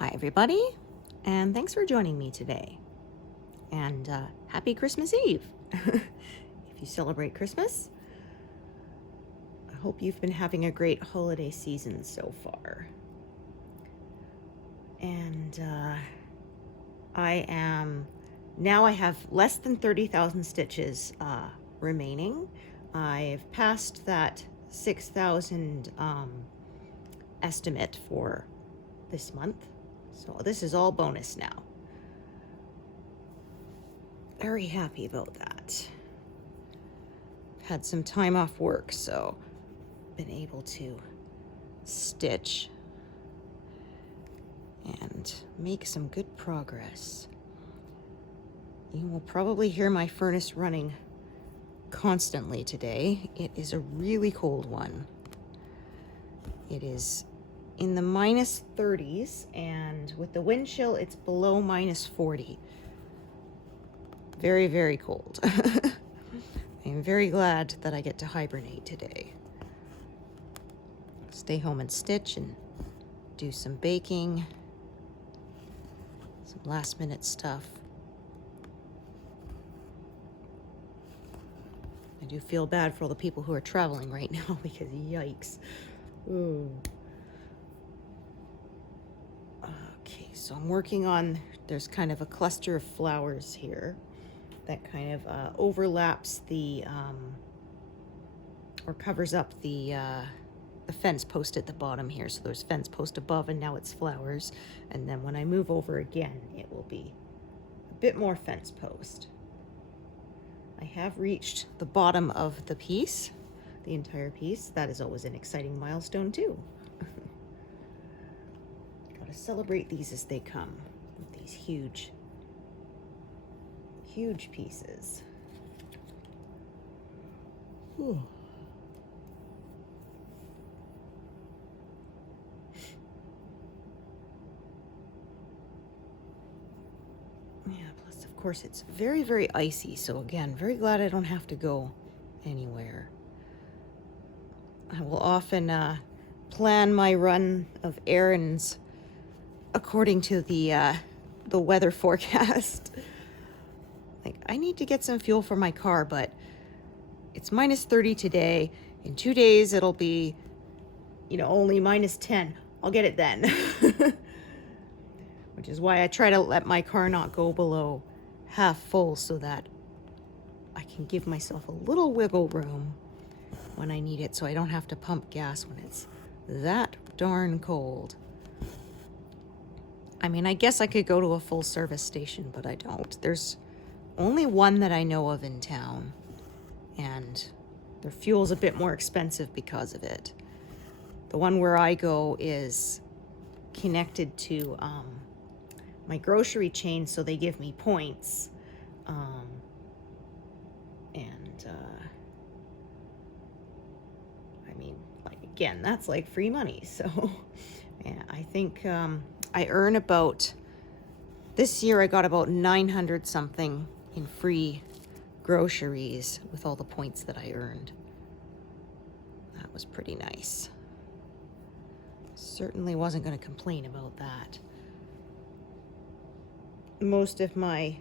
Hi everybody, and thanks for joining me today. And happy Christmas Eve. If you celebrate Christmas, I hope you've been having a great holiday season so far. And I have less than 30,000 stitches remaining. I've passed that 6,000 estimate for this month. So this is all bonus now. Very happy about that. Had some time off work, so been able to stitch and make some good progress. You will probably hear my furnace running constantly today. It is a really cold one. It is in the minus 30s, and with the wind chill, it's below minus 40. Very, very cold. I'm very glad that I get to hibernate today. Stay home and stitch and do some baking, some last minute stuff. I do feel bad for all the people who are traveling right now because yikes. Ooh. Okay, so I'm working on, there's kind of a cluster of flowers here that kind of overlaps the, or covers up the fence post at the bottom here. So there's fence post above and now it's flowers. And then when I move over again, it will be a bit more fence post. I have reached the bottom of the piece, the entire piece. That is always an exciting milestone too. Gotta celebrate these as they come with these huge pieces. Whew. Yeah, plus of course it's very, very icy. So again, very glad I don't have to go anywhere. I will often plan my run of errands according to the weather forecast. Like, I need to get some fuel for my car, but it's minus 30 today. In 2 days, it'll be, only minus 10. I'll get it then. Which is why I try to let my car not go below half full so that I can give myself a little wiggle room when I need it, so I don't have to pump gas when it's that darn cold. I mean, I guess I could go to a full service station, but I don't. There's only one that I know of in town, and their fuel's a bit more expensive because of it. The one where I go is connected to my grocery chain, so they give me points. I mean, like, again, that's like free money. So yeah, I think I earn about, this year I got about 900 something in free groceries with all the points that I earned. That was pretty nice. Certainly wasn't going to complain about that. Most of my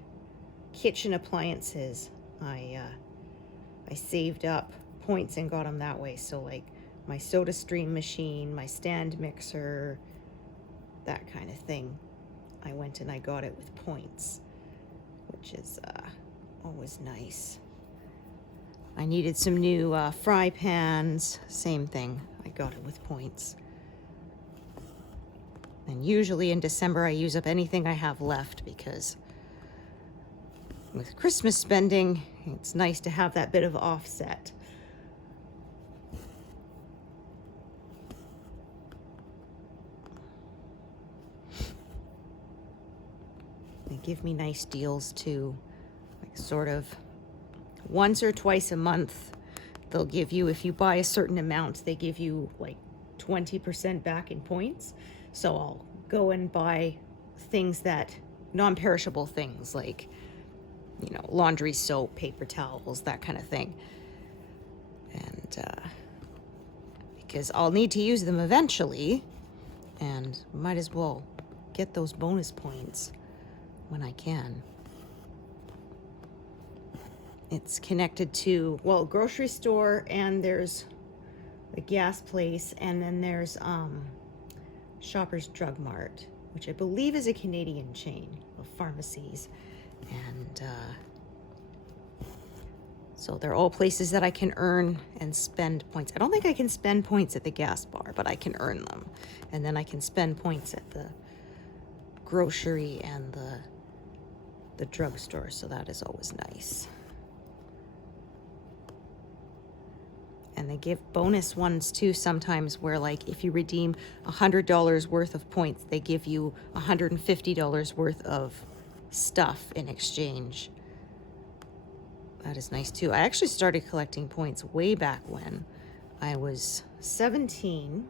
kitchen appliances, I saved up points and got them that way. So like my SodaStream machine, my stand mixer, that kind of thing, I went and I got it with points, which is always nice. I needed some new fry pans, same thing, I got it with points. And usually in December I use up anything I have left, because with Christmas spending, it's nice to have that bit of offset. They give me nice deals too, like sort of once or twice a month. They'll give you, if you buy a certain amount, they give you like 20% back in points. So I'll go and buy things that, non-perishable things like, laundry soap, paper towels, that kind of thing. And because I'll need to use them eventually, and might as well get those bonus points when I can. It's connected to, well, grocery store, and there's a gas place, and then there's Shoppers Drug Mart, which I believe is a Canadian chain of pharmacies. And so they're all places that I can earn and spend points. I don't think I can spend points at the gas bar, but I can earn them. And then I can spend points at the grocery and the drugstore, so that is always nice. And they give bonus ones too sometimes, where like if you redeem $100 worth of points, they give you $150 worth of stuff in exchange. That is nice too. I actually started collecting points way back when I was 17,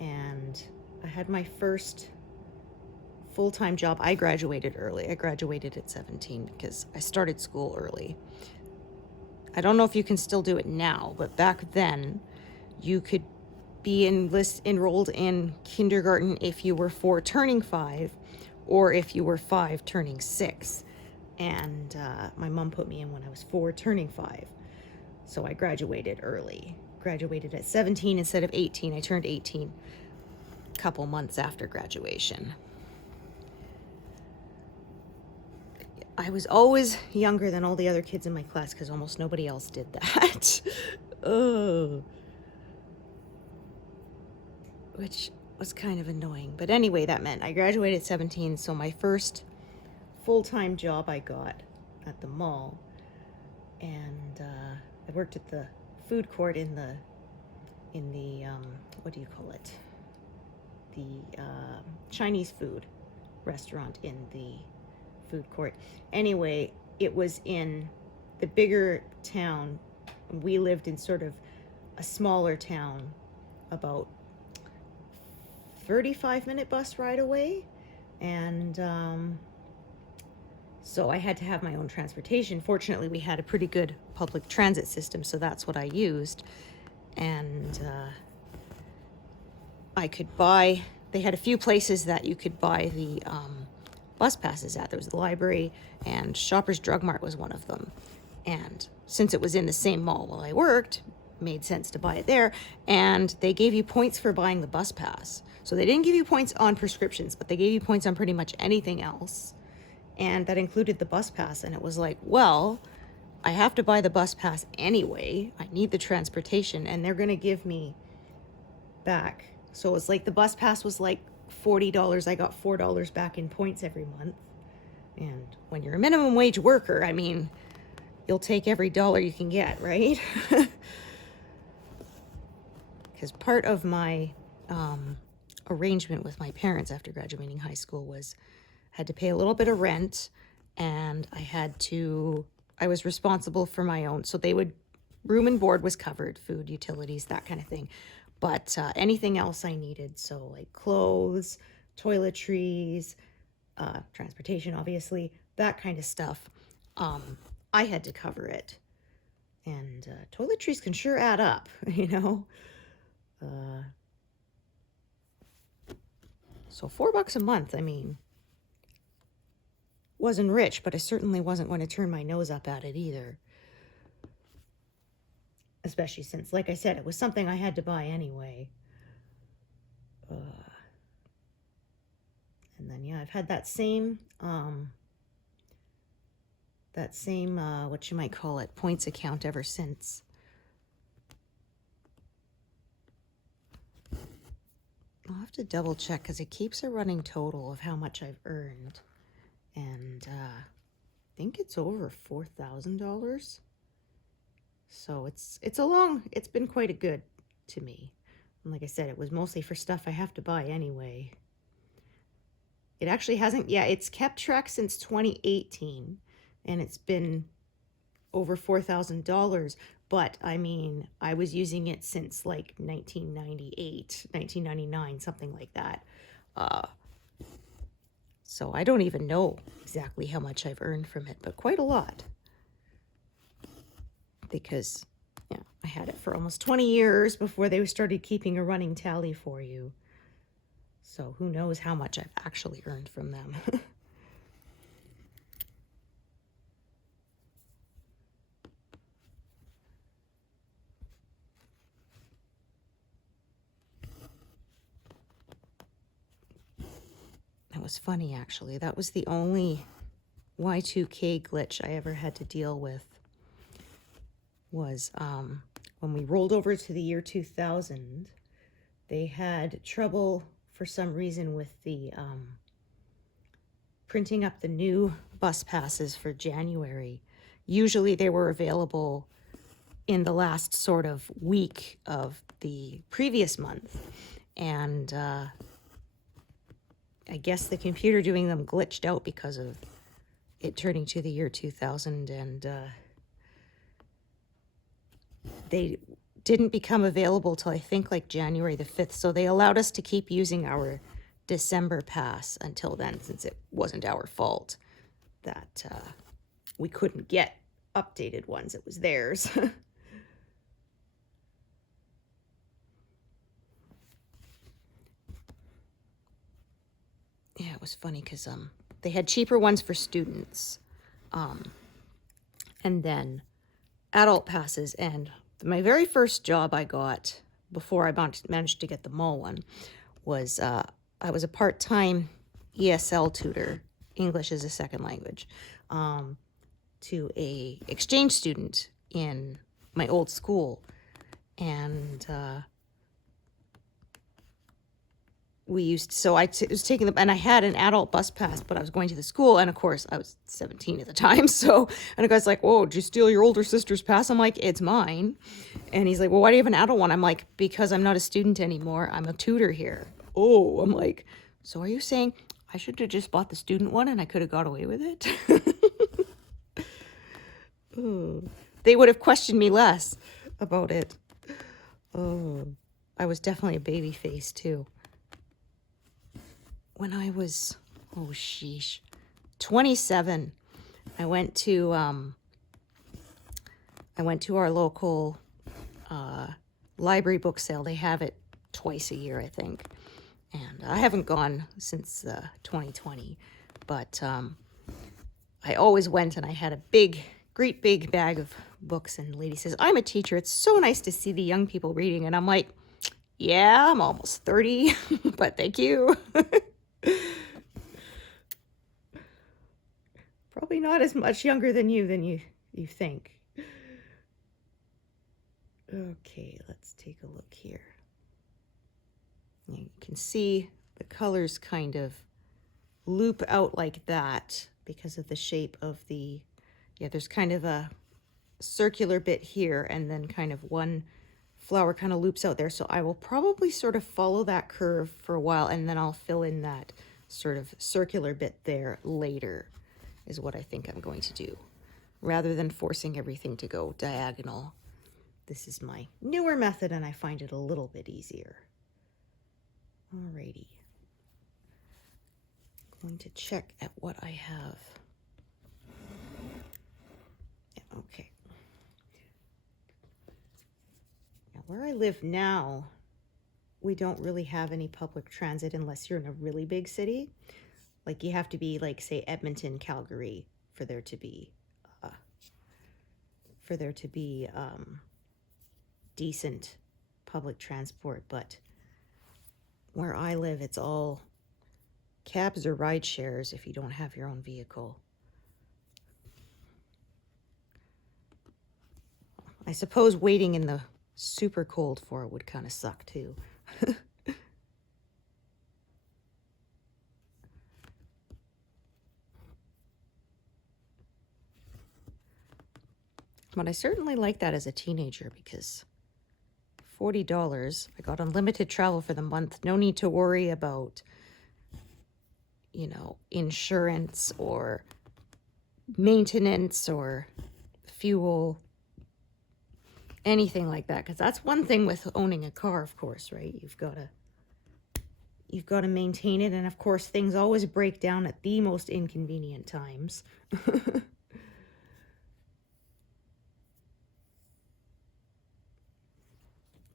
and I had my first full-time job. I graduated early. I graduated at 17 because I started school early. I don't know if you can still do it now, but back then you could be enrolled in kindergarten if you were 4 turning 5, or if you were 5 turning 6. And my mom put me in when I was 4 turning 5. So I graduated early. Graduated at 17 instead of 18. I turned 18 a couple months after graduation. I was always younger than all the other kids in my class because almost nobody else did that. Oh. Which was kind of annoying. But anyway, that meant I graduated at 17, so my first full-time job I got at the mall. And I worked at the food court in the what do you call it? The Chinese food restaurant in the food court. Anyway, it was in the bigger town. We lived in sort of a smaller town, about 35-minute bus ride away. And so I had to have my own transportation. Fortunately, we had a pretty good public transit system, so that's what I used. And I could buy, they had a few places that you could buy the bus passes at. There was the library, and Shoppers Drug Mart was one of them. And since it was in the same mall while I worked, made sense to buy it there. And they gave you points for buying the bus pass. So they didn't give you points on prescriptions, but they gave you points on pretty much anything else. And that included the bus pass. And it was like, well, I have to buy the bus pass anyway. I need the transportation, and they're going to give me back. So it's like the bus pass was like $40. I got $4 back in points every month. And when you're a minimum wage worker, I mean, you'll take every dollar you can get, right? Because part of my arrangement with my parents after graduating high school was I had to pay a little bit of rent, and I was responsible for my own. So room and board was covered, food, utilities, that kind of thing. But anything else I needed, so like clothes, toiletries, transportation, obviously, that kind of stuff, I had to cover it. And toiletries can sure add up, you know? So $4 a month, I mean, wasn't rich, but I certainly wasn't going to turn my nose up at it either. Especially since, like I said, it was something I had to buy anyway. And then, yeah, I've had that same what you might call it, points account ever since. I'll have to double check because it keeps a running total of how much I've earned. And I think it's over $4,000. So it's been quite a good to me. And like I said, it was mostly for stuff I have to buy anyway. It actually hasn't, it's kept track since 2018, and it's been over $4,000. But I mean, I was using it since like 1998, 1999, something like that. So I don't even know exactly how much I've earned from it, but quite a lot. Because I had it for almost 20 years before they started keeping a running tally for you. So who knows how much I've actually earned from them. That was funny, actually. That was the only Y2K glitch I ever had to deal with, was when we rolled over to the year 2000, they had trouble for some reason with the printing up the new bus passes for January. Usually they were available in the last sort of week of the previous month. And I guess the computer doing them glitched out because of it turning to the year 2000, and they didn't become available till I think like January the 5th. So they allowed us to keep using our December pass until then, since it wasn't our fault that we couldn't get updated ones. It was theirs. Yeah, it was funny because they had cheaper ones for students, and then adult passes. And my very first job I got before I managed to get the mall one was I was a part-time ESL tutor, English as a second language, to a exchange student in my old school. And we used, so I was taking and I had an adult bus pass, but I was going to the school, and of course I was 17 at the time. So, and the guy's like, "Whoa, did you steal your older sister's pass?" I'm like, "It's mine." And he's like, "Well, why do you have an adult one?" I'm like, "Because I'm not a student anymore. I'm a tutor here." Oh, I'm like, "So are you saying I should have just bought the student one and I could have got away with it?" Oh, they would have questioned me less about it. Oh, I was definitely a baby face too. When I was, 27, I went to our local library book sale. They have it twice a year, I think, and I haven't gone since 2020, but I always went, and I had a great big bag of books, and the lady says, "I'm a teacher. It's so nice to see the young people reading," and I'm like, "Yeah, I'm almost 30, but thank you." Probably not as much younger than you think. Okay, let's take a look here. You can see the colors kind of loop out like that because of the shape of the, there's kind of a circular bit here, and then kind of one flower kind of loops out there. So I will probably sort of follow that curve for a while, and then I'll fill in that sort of circular bit there later, is what I think I'm going to do, rather than forcing everything to go diagonal. This is my newer method, and I find it a little bit easier. Alrighty. I'm going to check at what I have. Yeah, okay. Now, where I live now, we don't really have any public transit unless you're in a really big city. Like, you have to be, like, say, Edmonton, Calgary, for there to be decent public transport. But where I live, it's all cabs or ride shares if you don't have your own vehicle. I suppose waiting in the super cold for it would kind of suck too. But I certainly like that as a teenager, because $40, I got unlimited travel for the month. No need to worry about, insurance or maintenance or fuel, anything like that. Because that's one thing with owning a car, of course, right? You've got to maintain it, and of course things always break down at the most inconvenient times.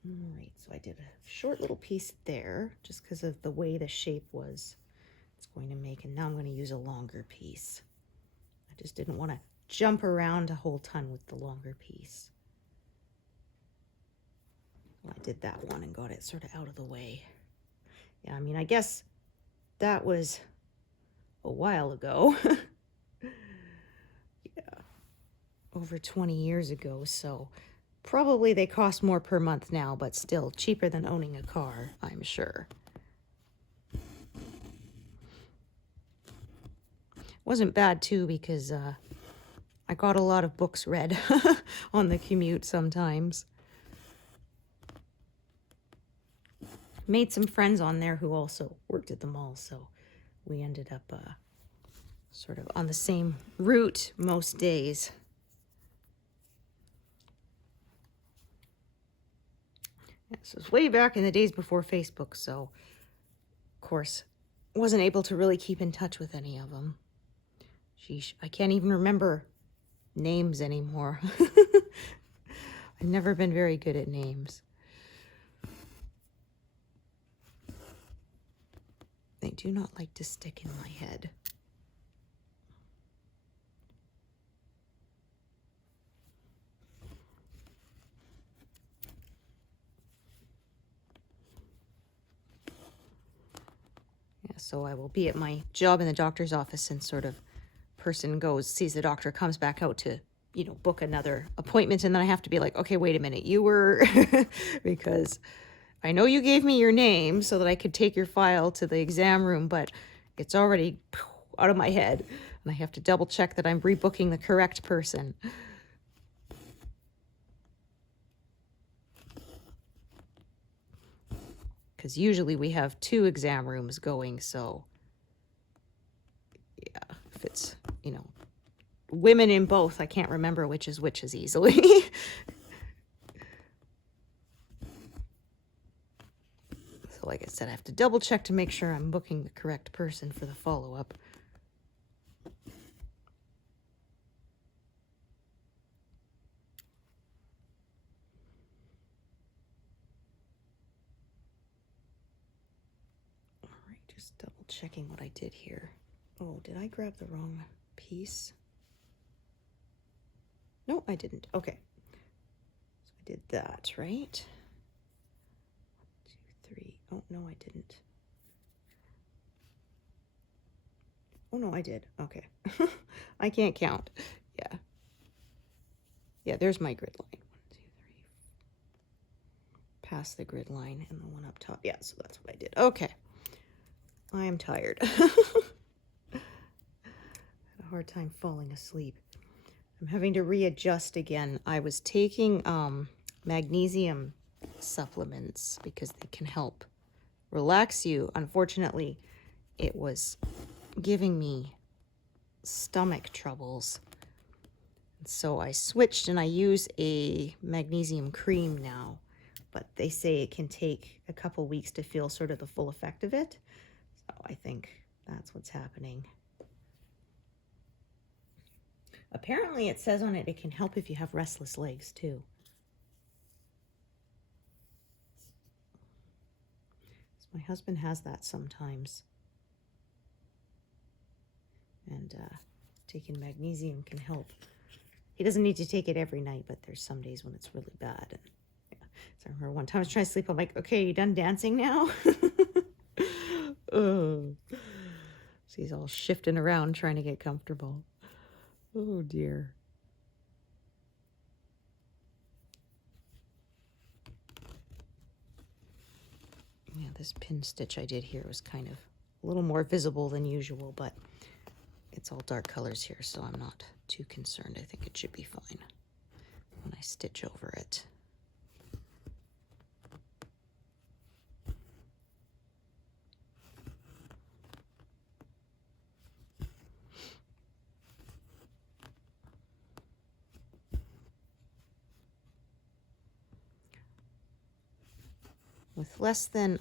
All right, So I did a short little piece there just because of the way the shape was. It's going to make, and now I'm going to use a longer piece. I just didn't want to jump around a whole ton with the longer piece. Well, I did that one and got it sort of out of the way. Yeah, I mean, I guess that was a while ago. Yeah, over 20 years ago, so probably they cost more per month now, but still cheaper than owning a car, I'm sure. Wasn't bad too because I got a lot of books read on the commute sometimes. Made some friends on there who also worked at the mall, so we ended up sort of on the same route most days. Yeah, this was way back in the days before Facebook, so of course wasn't able to really keep in touch with any of them. Sheesh, I can't even remember names anymore. I've never been very good at names. They do not like to stick in my head. Yeah, so I will be at my job in the doctor's office, and sort of person goes, sees the doctor, comes back out to, you know, book another appointment, and then I have to be like, okay, wait a minute, you were, because I know you gave me your name so that I could take your file to the exam room, but it's already out of my head, and I have to double check that I'm rebooking the correct person. Because usually we have 2 exam rooms going, so yeah, if it's, you know, women in both, I can't remember which is which as easily. So like I said, I have to double check to make sure I'm booking the correct person for the follow-up. All right, just double checking what I did here. Oh, did I grab the wrong piece? No, I didn't. Okay. So I did that, right? 1, 2, 3. Oh, no, I didn't. Oh, no, I did. Okay. I can't count. Yeah. Yeah, there's my grid line. 1, 2, 3. Past the grid line and the one up top. Yeah, so that's what I did. Okay. I am tired. Had a hard time falling asleep. I'm having to readjust again. I was taking magnesium supplements because they can help relax you. Unfortunately, it was giving me stomach troubles. So I switched and I use a magnesium cream now, but they say it can take a couple weeks to feel sort of the full effect of it. So I think that's what's happening. Apparently it says on it, it can help if you have restless legs too. So my husband has that sometimes. And taking magnesium can help. He doesn't need to take it every night, but there's some days when it's really bad. And, yeah. So I remember one time I was trying to sleep, I'm like, okay, you done dancing now? Oh. So he's all shifting around trying to get comfortable. Oh dear. Yeah, this pin stitch I did here was kind of a little more visible than usual, but it's all dark colors here, so I'm not too concerned. I think it should be fine when I stitch over it. With less than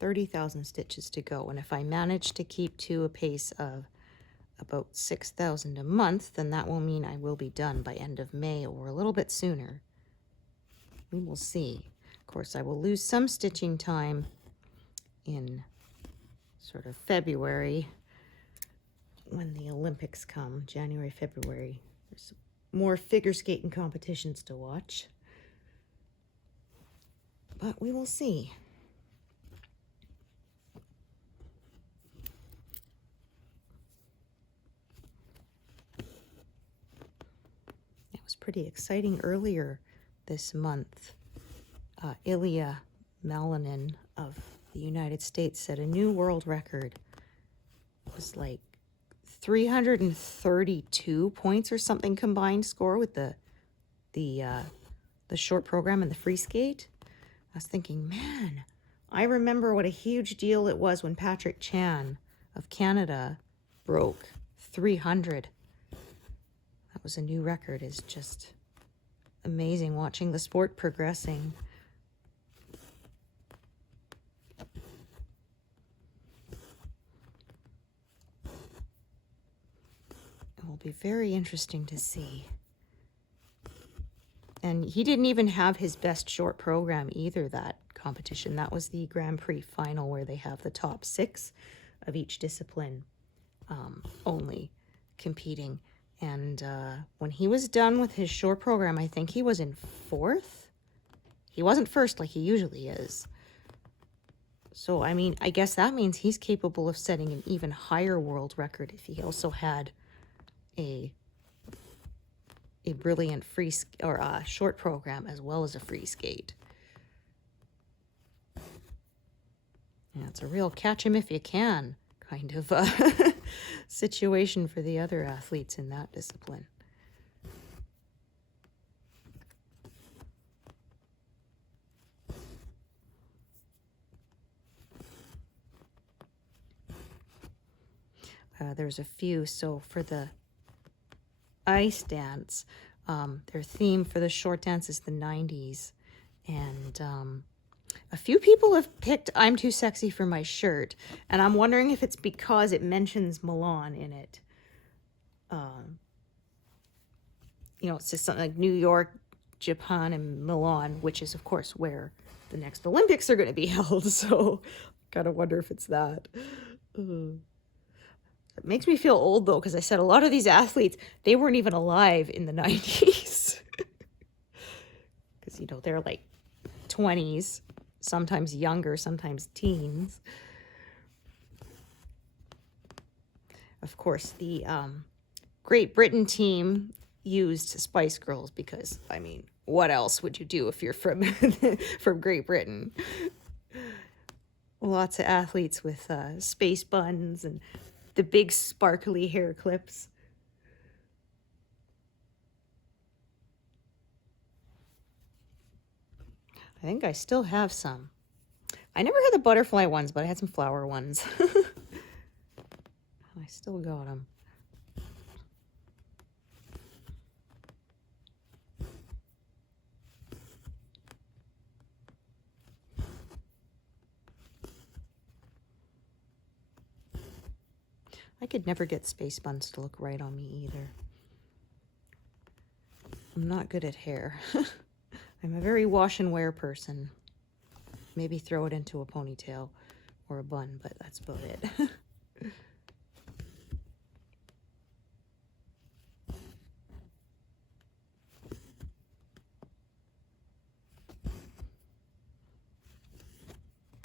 30,000 stitches to go, and if I manage to keep to a pace of about 6,000 a month, then that will mean I will be done by end of May or a little bit sooner. We will see. Of course, I will lose some stitching time in sort of February when the Olympics come, January, February. There's more figure skating competitions to watch. But we will see. It was pretty exciting earlier this month. Ilya Malinin of the United States set a new world record. It was like 332 points or something combined score with the short program and the free skate. I was thinking, man, I remember what a huge deal it was when Patrick Chan of Canada broke 300. That was a new record. It's just amazing watching the sport progressing. It will be very interesting to see. And he didn't even have his best short program either, that competition. That was the Grand Prix final where they have the top 6 of each discipline only competing. And when he was done with his short program, I think he was in 4th. He wasn't first like he usually is. So, I mean, I guess that means he's capable of setting an even higher world record if he also had a brilliant free or a short program as well as a free skate. Yeah, it's a real catch him if you can kind of situation for the other athletes in that discipline. There's a few. So for the ice dance, their theme for the short dance is the 90s. And a few people have picked I'm Too Sexy for My Shirt. And I'm wondering if it's because it mentions Milan in it. You know, it's just something like New York, Japan, and Milan, which is, of course, where the next Olympics are going to be held. So gotta wonder if it's that. It makes me feel old, though, because I said a lot of these athletes, they weren't even alive in the 90s. Because, you know, they're like 20s, sometimes younger, sometimes teens. Of course, the Great Britain team used Spice Girls because, I mean, what else would you do if you're from from Great Britain? Lots of athletes with space buns and the big sparkly hair clips. I think I still have some. I never had the butterfly ones, but I had some flower ones. I still got them. I could never get space buns to look right on me either. I'm not good at hair. I'm a very wash and wear person. Maybe throw it into a ponytail or a bun, but that's about it.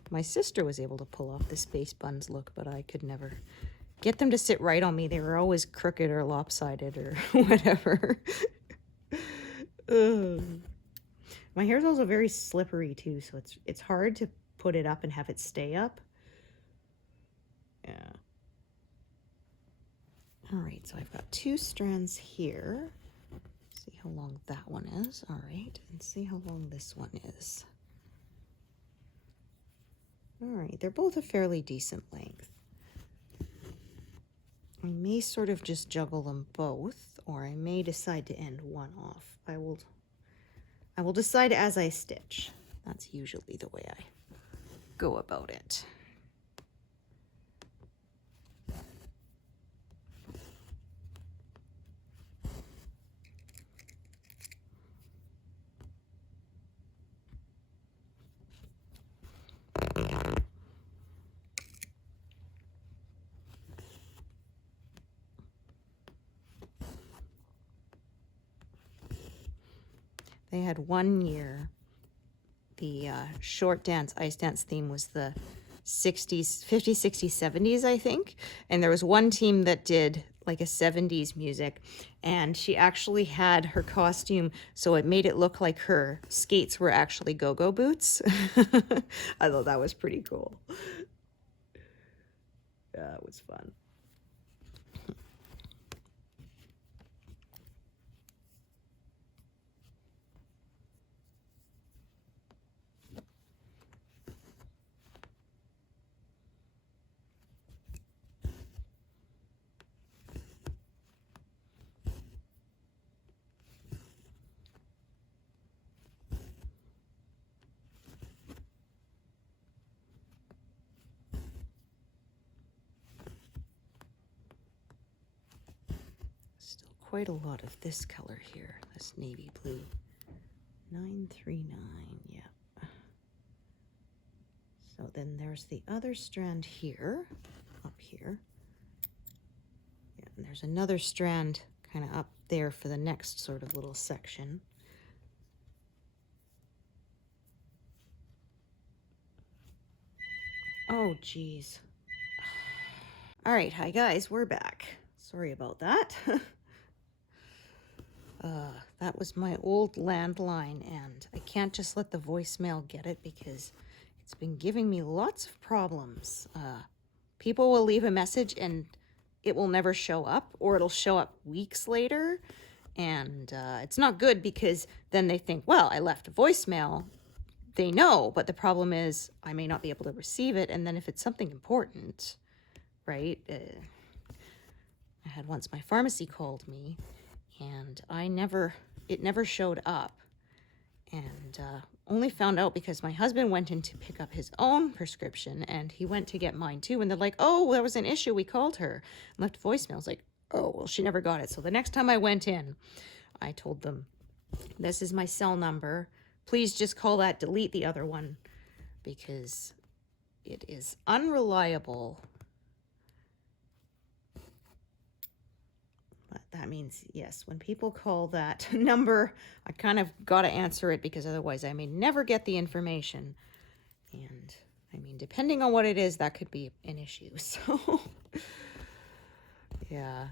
My sister was able to pull off the space buns look, but I could never get them to sit right on me. They were always crooked or lopsided or whatever. My hair's also very slippery too, so it's hard to put it up and have it stay up. Yeah. All right, so I've got 2 strands here. See how long that one is. All right, and see how long this one is. All right, they're both a fairly decent length. I may sort of just juggle them both, or I may decide to end one off. I will decide as I stitch. That's usually the way I go about it. They had one year, the short dance, ice dance theme was the 60s, 50s, 60s, 70s, I think. And there was one team that did like a 70s music, and she actually had her costume so it made it look like her skates were actually go-go boots. I thought that was pretty cool. Yeah, it was fun. Still quite a lot of this color here, this navy blue. 939, yeah. So then there's the other strand here, up here. Yeah, and there's another strand kind of up there for the next sort of little section. Oh, geez. All right, hi guys, we're back. Sorry about that. That was my old landline, and I can't just let the voicemail get it because it's been giving me lots of problems. People will leave a message and it will never show up, or it'll show up weeks later. And it's not good because then they think, well, I left a voicemail. They know, but the problem is I may not be able to receive it. And then if it's something important, right? I had once my pharmacy called me, and it never showed up. And only found out because my husband went in to pick up his own prescription, and he went to get mine too. And they're like, oh, there was an issue. We called her and left voicemail. I was like, oh, well, she never got it. So the next time I went in, I told them, this is my cell number. Please just call that, delete the other one, because it is unreliable. But that means, yes, when people call that number, I kind of got to answer it, because otherwise I may never get the information. And I mean, depending on what it is, that could be an issue. So yeah,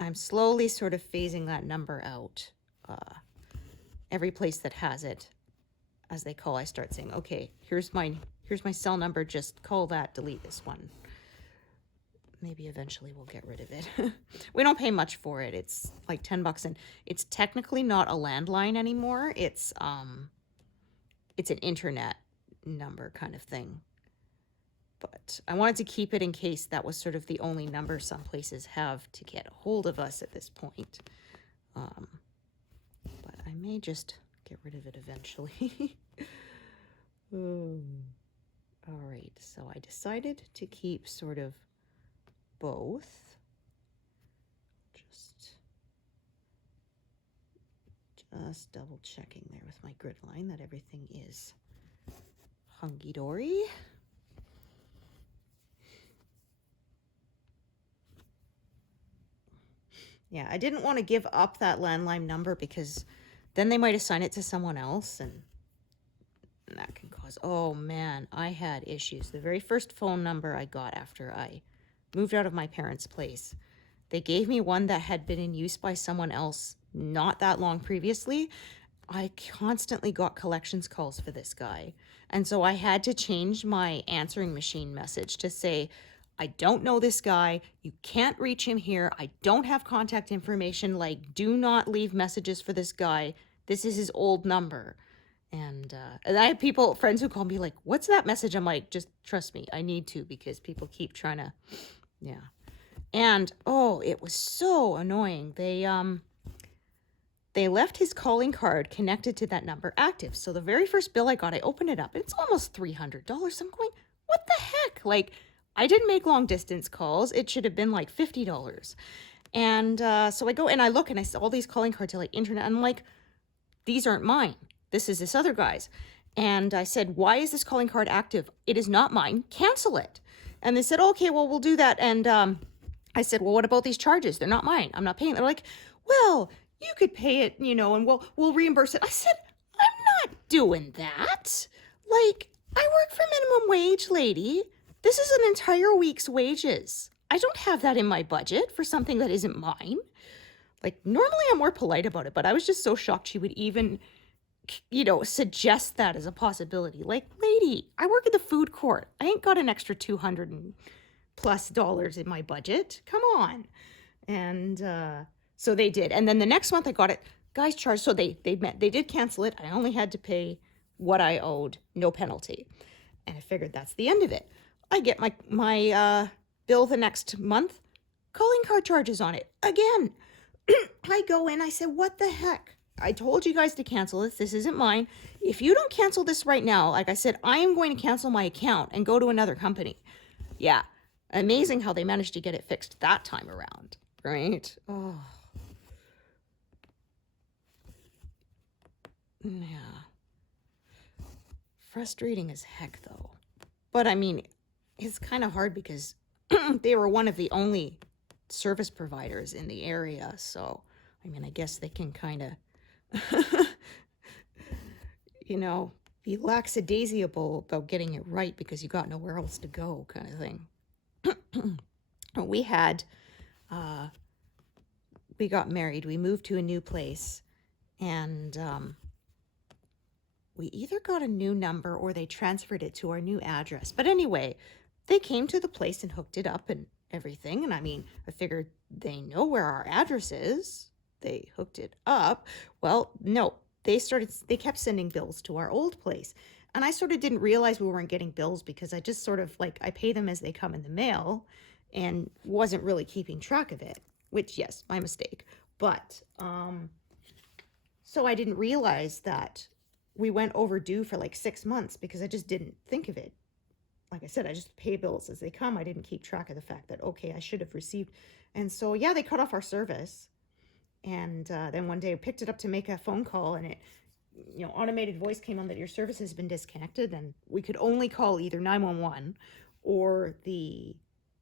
I'm slowly sort of phasing that number out. Every place that has it, as they call, I start saying, okay, here's my cell number, just call that, delete this one. Maybe eventually we'll get rid of it. We don't pay much for it. It's like $10, and it's technically not a landline anymore. It's an internet number kind of thing. But I wanted to keep it in case that was sort of the only number some places have to get a hold of us at this point. But I may just get rid of it eventually. Oh. All right, so I decided to keep sort of both. Just double checking there with my grid line that everything is hunky-dory. Yeah, I didn't want to give up that landline number because then they might assign it to someone else, and that can cause, oh man, I had issues. The very first phone number I got after I moved out of my parents' place, they gave me one that had been in use by someone else not that long previously. I constantly got collections calls for this guy. And so I had to change my answering machine message to say, I don't know this guy. You can't reach him here. I don't have contact information. Like, do not leave messages for this guy. This is his old number. And I have friends who call me like, what's that message? I'm like, just trust me. I need to, because people keep trying to, yeah. And, oh, it was so annoying. They left his calling card connected to that number active. So the very first bill I got, I opened it up, and it's almost $300. I'm going, what the heck? Like, I didn't make long distance calls. It should have been like $50. And so I go and I look and I see all these calling cards are like internet. I'm like, these aren't mine. This is this other guy's. And I said, why is this calling card active? It is not mine. Cancel it. And they said, okay, well, we'll do that. And I said, well, what about these charges? They're not mine. I'm not paying. They're like, well, you could pay it, you know, and we'll reimburse it. I said, I'm not doing that. Like, I work for minimum wage, lady. This is an entire week's wages. I don't have that in my budget for something that isn't mine. Like, normally I'm more polite about it, but I was just so shocked she would even, you know, suggest that as a possibility. Like, lady, I work at the food court. I ain't got an extra $200 and plus in my budget. Come on. And so they did. And then the next month I got it, guys charged. So they did cancel it. I only had to pay what I owed, no penalty. And I figured that's the end of it. I get my bill the next month, calling card charges on it again. I go in, I said, what the heck? I told you guys to cancel this. This isn't mine. If you don't cancel this right now, like I said, I am going to cancel my account and go to another company. Yeah. Amazing how they managed to get it fixed that time around, right? Oh. Yeah. Frustrating as heck, though. But I mean, it's kind of hard because they were one of the only service providers in the area. So, I mean, I guess they can kind of, you know, be lackadaisical about getting it right because you got nowhere else to go, kind of thing. We got married. We moved to a new place, and we either got a new number or they transferred it to our new address. But anyway, they came to the place and hooked it up and everything. And I mean, I figured they know where our address is. They hooked it up. Well, no, they kept sending bills to our old place. And I sort of didn't realize we weren't getting bills because I just sort of like, I pay them as they come in the mail and wasn't really keeping track of it, which, yes, my mistake. But, so I didn't realize that we went overdue for like 6 months because I just didn't think of it. Like I said, I just pay bills as they come. I didn't keep track of the fact that, okay, I should have received. And so, yeah, they cut off our service. And then one day I picked it up to make a phone call, and it, you know, automated voice came on that your service has been disconnected, and we could only call either 911 or the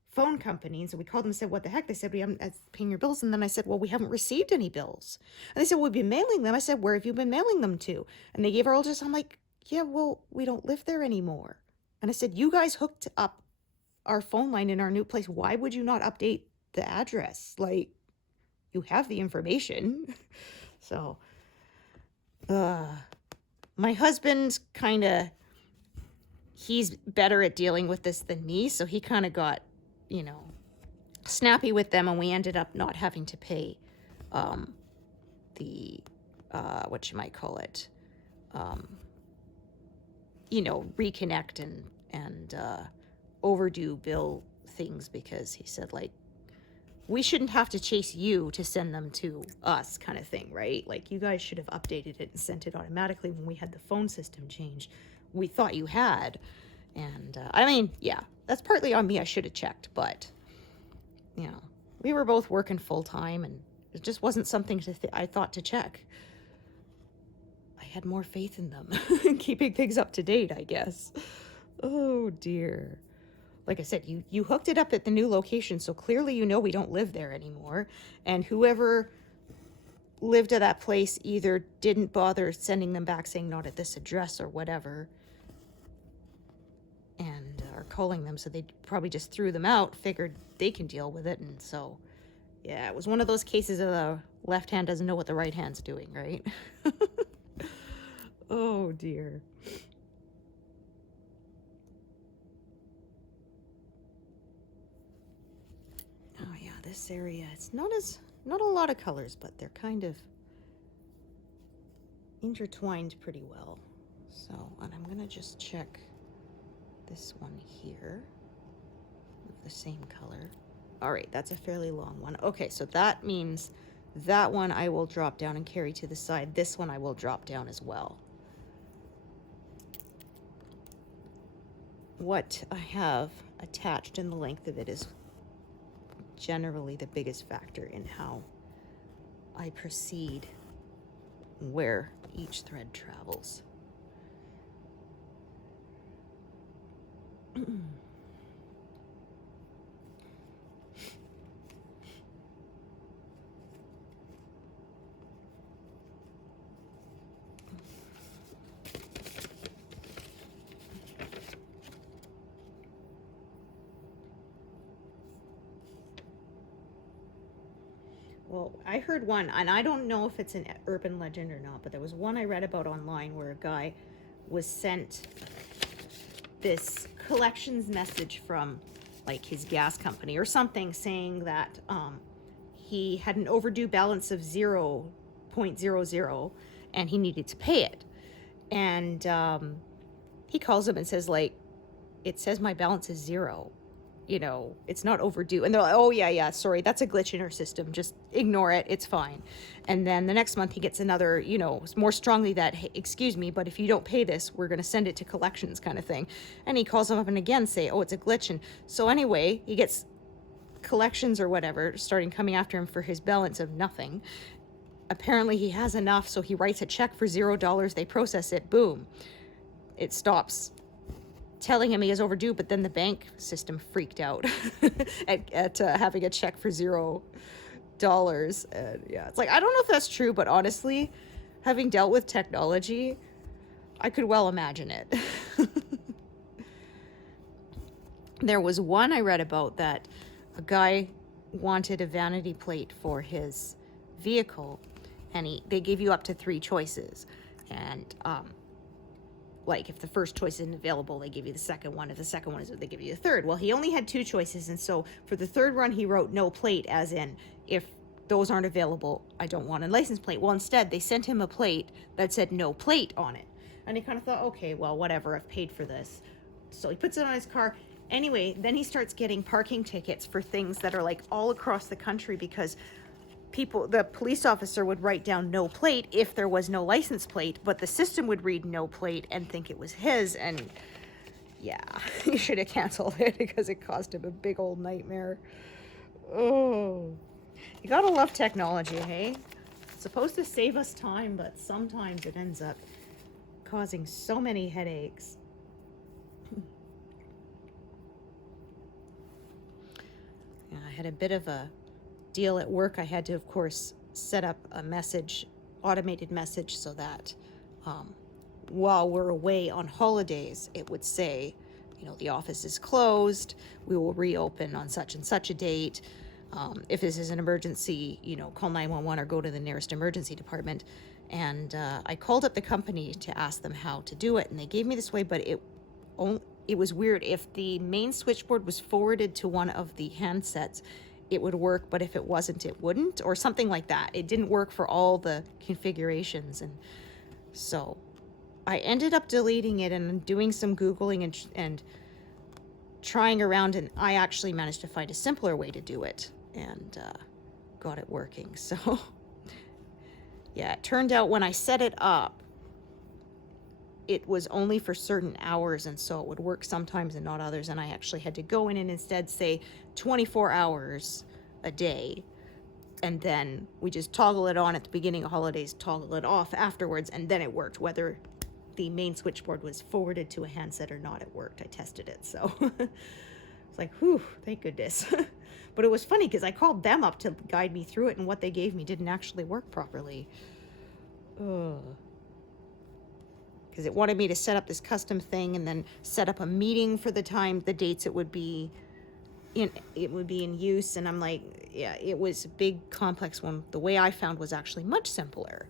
phone company. And so we called them and said, what the heck? They said, we haven't paying your bills. And then I said, well, we haven't received any bills. And they said, well, we've been mailing them. I said, where have you been mailing them to? And they gave our address. I'm like, yeah, well, we don't live there anymore. And I said, you guys hooked up our phone line in our new place. Why would you not update the address? Like, you have the information. So, my husband kind of, he's better at dealing with this than me. So he kind of got, you know, snappy with them, and we ended up not having to pay the, what you might call it, you know, reconnect and overdue bill things, because he said, like, we shouldn't have to chase you to send them to us, kind of thing, right? Like, you guys should have updated it and sent it automatically when we had the phone system changed. We thought you had. And I mean, yeah, that's partly on me. I should have checked, but, you know, we were both working full time, and it just wasn't something I thought to check. I had more faith in them keeping things up to date, I guess. Oh dear. Like I said, you hooked it up at the new location, so clearly you know we don't live there anymore. And whoever lived at that place either didn't bother sending them back saying not at this address or whatever, and are calling them, so they probably just threw them out, figured they can deal with it. And so, yeah, it was one of those cases of the left hand doesn't know what the right hand's doing, right? Oh dear. Oh yeah, this area, it's not a lot of colors, but they're kind of intertwined pretty well. So, and I'm gonna just check this one here with the same color. All right, that's a fairly long one. Okay, so that means that one I will drop down and carry to the side. This one I will drop down as well. What I have attached and the length of it is generally the biggest factor in how I proceed, where each thread travels. Well, I heard one, and I don't know if it's an urban legend or not, but there was one I read about online where a guy was sent this collections message from like his gas company or something saying that he had an overdue balance of 0.00 and he needed to pay it. And he calls him and says, like, it says my balance is 0. You know, it's not overdue. And they're like, oh, yeah, sorry, that's a glitch in our system. Just ignore it. It's fine. And then the next month he gets another, you know, more strongly that, hey, excuse me, but if you don't pay this, we're going to send it to collections kind of thing. And he calls them up and again say, oh, it's a glitch. And so anyway, he gets collections or whatever starting coming after him for his balance of nothing. Apparently he has enough, so he writes a check for $0. They process it. Boom. It stops telling him he is overdue, but then the bank system freaked out at having a check for $0. And yeah, it's like, I don't know if that's true, but honestly, having dealt with technology, I could well imagine it. There was one I read about that a guy wanted a vanity plate for his vehicle, and they gave you up to 3 choices. And like if the first choice isn't available, they give you the second one. If the second one is, they give you the third. Well, he only had 2 choices, and so for the third one he wrote no plate, as in, if those aren't available, I don't want a license plate. Well, instead they sent him a plate that said no plate on it, and he kind of thought, okay, well, whatever, I've paid for this. So he puts it on his car. Anyway, then he starts getting parking tickets for things that are like all across the country, because the police officer would write down no plate if there was no license plate, but the system would read no plate and think it was his. And yeah, he should have canceled it because it caused him a big old nightmare. Oh, you gotta love technology, hey? It's supposed to save us time, but sometimes it ends up causing so many headaches. Yeah, I had a bit of a deal at work. I had to, of course, set up a automated message, so that while we're away on holidays, it would say, you know, the office is closed. We will reopen on such and such a date. If this is an emergency, you know, call 911 or go to the nearest emergency department. And I called up the company to ask them how to do it, and they gave me this way, but it was weird. If the main switchboard was forwarded to one of the handsets, it would work, but if it wasn't, it wouldn't, or something like that. It didn't work for all the configurations. And so I ended up deleting it and doing some Googling and trying around, and I actually managed to find a simpler way to do it and got it working. So yeah, it turned out when I set it up, it was only for certain hours, and so it would work sometimes and not others. And I actually had to go in and instead say 24 hours a day, and then we just toggle it on at the beginning of holidays, toggle it off afterwards, and then it worked. Whether the main switchboard was forwarded to a handset or not, it worked. I tested it, so it's like, whew, thank goodness. But it was funny because I called them up to guide me through it, and what they gave me didn't actually work properly. Ugh. Because it wanted me to set up this custom thing and then set up a meeting for the dates it would be in use. And I'm like, yeah, it was a big complex one. The way I found was actually much simpler,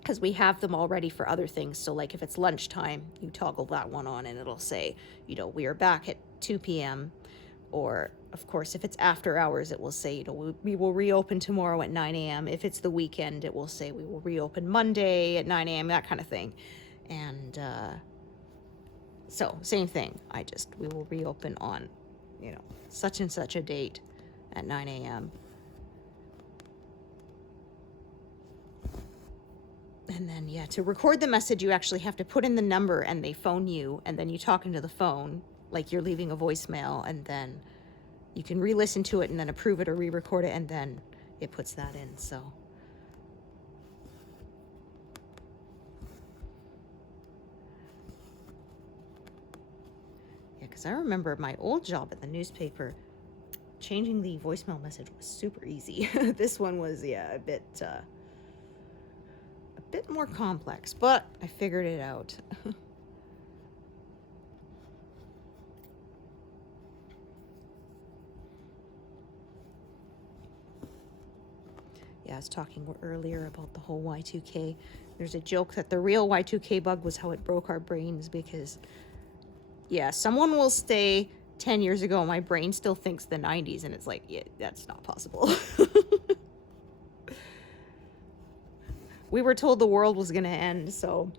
because we have them all ready for other things. So like if it's lunchtime, you toggle that one on and it'll say, you know, we are back at 2 p.m. Or of course, if it's after hours, it will say, you know, we will reopen tomorrow at 9 a.m. If it's the weekend, it will say we will reopen Monday at 9 a.m., that kind of thing. And so same thing. We will reopen on, you know, such and such a date at 9 a.m. And then, yeah, to record the message, you actually have to put in the number and they phone you, and then you talk into the phone like you're leaving a voicemail, and then you can re-listen to it and then approve it or re-record it, and then it puts that in. So yeah, because I remember my old job at the newspaper, changing the voicemail message was super easy. This one was, yeah, a bit more complex, but I figured it out. Yeah, I was talking earlier about the whole Y2K. There's a joke that the real Y2K bug was how it broke our brains because, yeah, someone will say 10 years ago, my brain still thinks the 90s, and it's like, yeah, that's not possible. We were told the world was going to end, so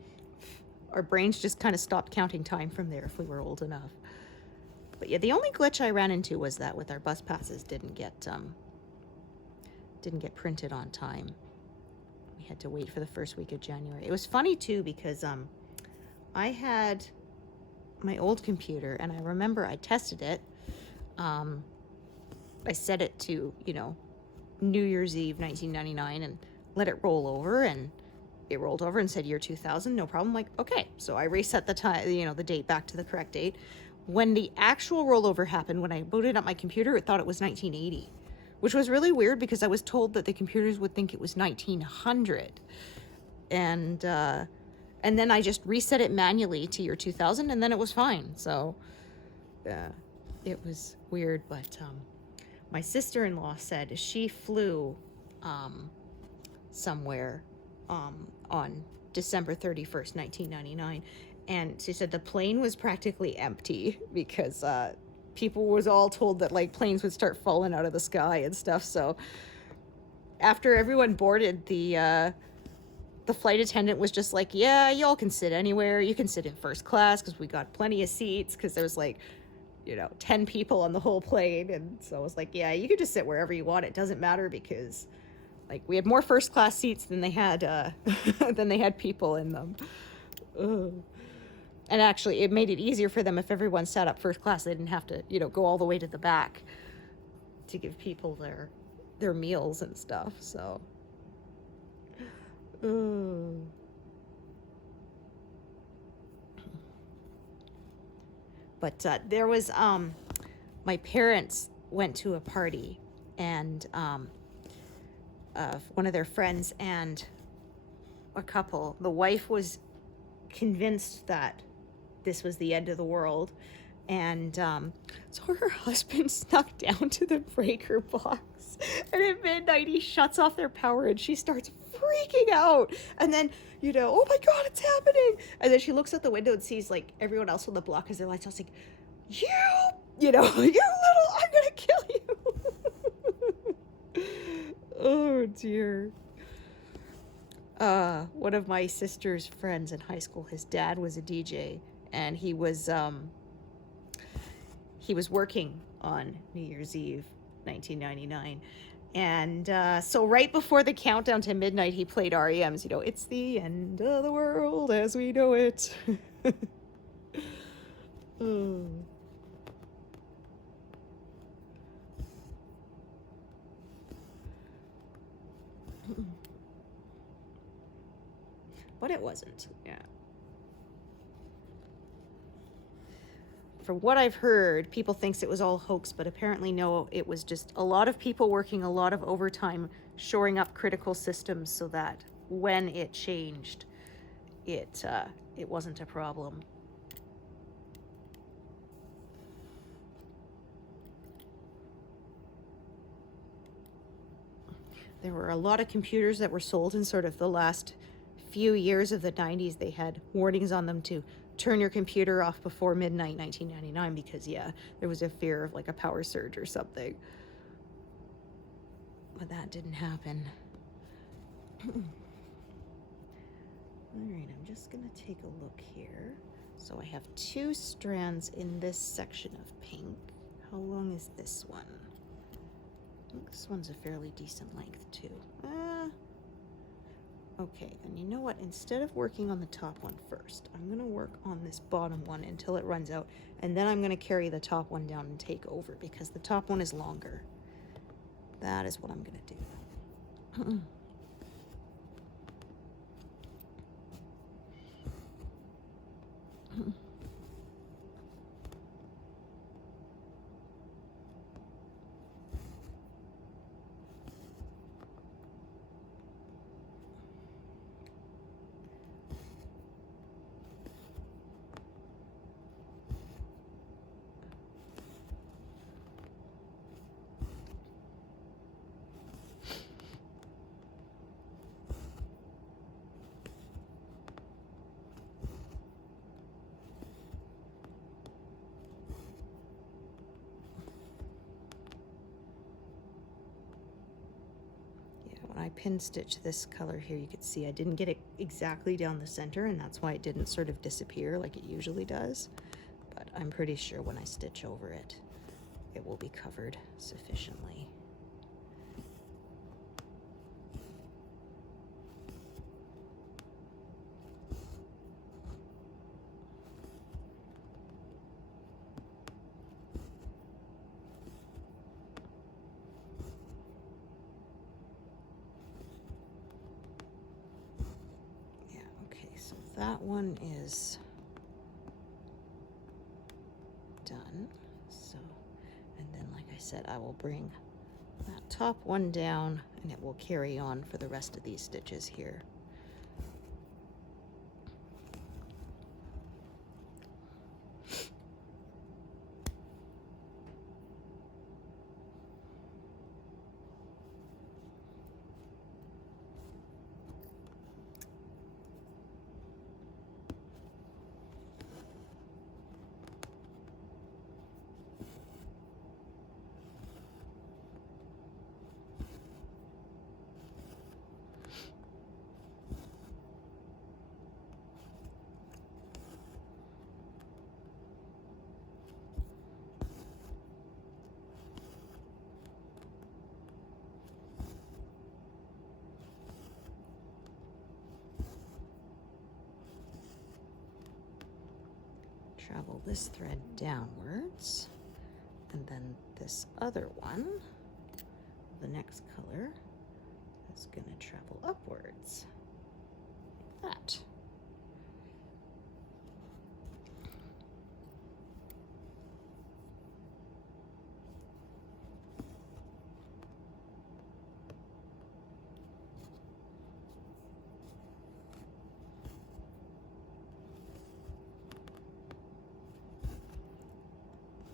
our brains just kind of stopped counting time from there if we were old enough. But yeah, the only glitch I ran into was that with our bus passes didn't get printed on time. We had to wait for the first week of January. It was funny too because I had my old computer, and I remember I tested it. I set it to, New Year's Eve 1999 and let it roll over, and it rolled over and said year 2000, no problem. Like, okay. So I reset the time, the date back to the correct date. When the actual rollover happened, when I booted up my computer, it thought it was 1980, which was really weird because I was told that the computers would think it was 1900. And then I just reset it manually to year 2000, and then it was fine. So it was weird, but my sister-in-law said she flew somewhere on December 31st, 1999, and she said the plane was practically empty because people was all told that like planes would start falling out of the sky and stuff. So after everyone boarded, the flight attendant was just like, yeah, y'all can sit anywhere. You can sit in first class because we got plenty of seats, because there was like 10 people on the whole plane. And so I was like, yeah, you could just sit wherever you want. It doesn't matter, because like we had more first class seats than they had people in them. Ugh. And actually it made it easier for them if everyone sat up first class. They didn't have to go all the way to the back to give people their meals and stuff. So but there was my parents went to a party, and one of their friends and a couple, the wife was convinced that this was the end of the world, and so her husband snuck down to the breaker box, and at midnight he shuts off their power, and she starts freaking out, and then oh my god, it's happening, and then she looks out the window and sees like everyone else on the block has their lights. I was like, you little, I'm gonna kill you. Oh dear. One of my sister's friends in high school, his dad was a DJ, and he was working on New Year's Eve 1999, and so right before the countdown to midnight he played REM's it's the end of the world as we know it. Oh. But it wasn't. Yeah. From what I've heard, people thinks it was all hoax, but apparently no, it was just a lot of people working a lot of overtime shoring up critical systems so that when it changed, it wasn't a problem. There were a lot of computers that were sold in sort of the last few years of the 90s. They had warnings on them to turn your computer off before midnight 1999 because there was a fear of like a power surge or something. But that didn't happen. All right, I'm just gonna take a look here. So I have 2 strands in this section of pink. How long is this one? I think this one's a fairly decent length too. Okay, then you know what? Instead of working on the top one first, I'm going to work on this bottom one until it runs out, and then I'm going to carry the top one down and take over because the top one is longer. That is what I'm going to do. I pin stitched this color here, you could see I didn't get it exactly down the center, and that's why it didn't sort of disappear like it usually does. But I'm pretty sure when I stitch over it, it will be covered sufficiently. That one is done. So, and then like I said, I will bring that top one down and it will carry on for the rest of these stitches here. Travel this thread downwards, and then this other one, the next color, is going to travel upwards, like that.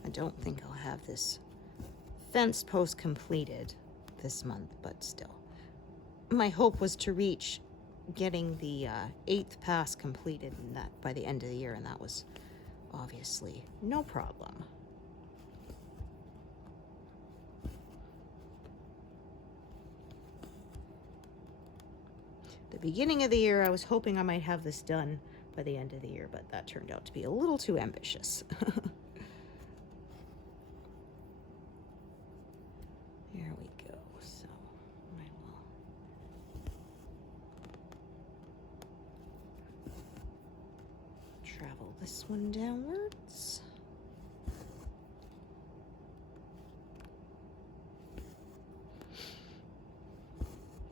I don't think I'll have this fence post completed this month, but still. My hope was to reach getting the 8th pass completed in that by the end of the year, and that was obviously no problem. The beginning of the year, I was hoping I might have this done by the end of the year, but that turned out to be a little too ambitious. There we go. So I will travel this one downwards.